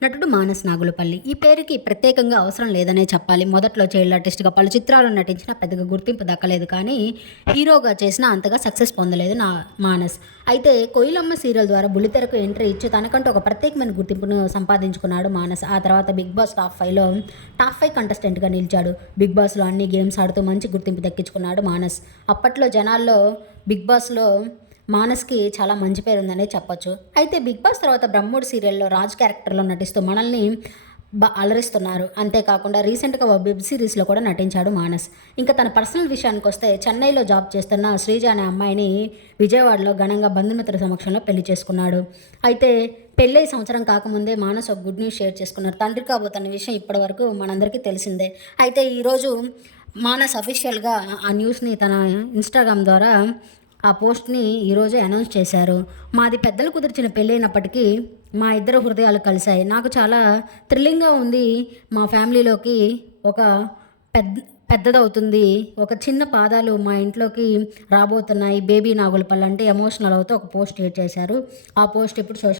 నటుడు మానస్ నాగులపల్లి. ఈ పేరుకి ప్రత్యేకంగా అవసరం లేదనే చెప్పాలి. మొదట్లో చైల్డ్ ఆర్టిస్ట్‌గా పలు చిత్రాల్లో నటించినా పెద్దగా గుర్తింపు దక్కలేదు కానీ, హీరోగా చేసినా అంతగా సక్సెస్ పొందలేదు మానస్. అయితే 'కోయిలమ్మ' సీరియల్ ద్వారా బుల్లితెరకు ఎంట్రీ ఇచ్చి తనకంటూ ఒక ప్రత్యేకమైన గుర్తింపును సంపాదించుకున్నాడు మానస్. ఆ తర్వాత 'బిగ్ బాస్' టాప్ 5 కంటెస్టెంట్‌గా నిలిచాడు. 'బిగ్ బాస్'లో అన్ని గేమ్స్ ఆడుతూ మంచి గుర్తింపు దక్కించుకున్నాడు మానస్. అప్పట్లో జనాల్లో 'బిగ్ బాస్'లో మానస్‌కి చాలా మంచి పేరుందనే చెప్పొచ్చు. అయితే 'బిగ్ బాస్' తర్వాత 'బ్రహ్మోడు' సీరియల్‌లో రాజ్ క్యారెక్టర్‌లో నటిస్తూ మనల్ని అలరిస్తున్నారు. అంతేకాకుండా రీసెంట్‌గా ఓ వెబ్ సీరీస్‌లో కూడా నటించాడు మానస్. ఇంకా తన పర్సనల్ విషయానికొస్తే చెన్నైలో జాబ్ చేస్తున్న శ్రీజ అనే అమ్మాయిని విజయవాడలో ఘనంగా బంధుమిత్రుల సమక్షంలో పెళ్లి చేసుకున్నాడు. అయితే పెళ్ళై సంవత్సరం కాకముందే మానస్ ఒక గుడ్ న్యూస్ షేర్ చేసుకున్నారు. తండ్రి కాబోతున్న విషయం ఇప్పటివరకు మనందరికీ తెలిసిందే. అయితే ఈరోజు మానస్ అఫీషియల్‌గా ఆ న్యూస్‌ని తన ఇన్‌స్టాగ్రామ్ ద్వారా ఆ పోస్ట్‌ని ఈరోజే అనౌన్స్ చేశారు. మాది పెద్దలు కుదిర్చిన పెళ్ళైనప్పటికీ మా ఇద్దరి హృదయాలు కలిశాయి. నాకు చాలా థ్రిల్లింగ్‌గా ఉంది. మా ఫ్యామిలీలోకి ఒక పెద్ద పెద్దదవుతుంది. ఒక చిన్న పాదాలు మా ఇంట్లోకి రాబోతున్నాయి. బేబీ నాగులపల్లి అంటే ఎమోషనల్ అవుతూ ఒక పోస్ట్ షేర్ చేశారు. ఆ పోస్ట్ ఇప్పుడు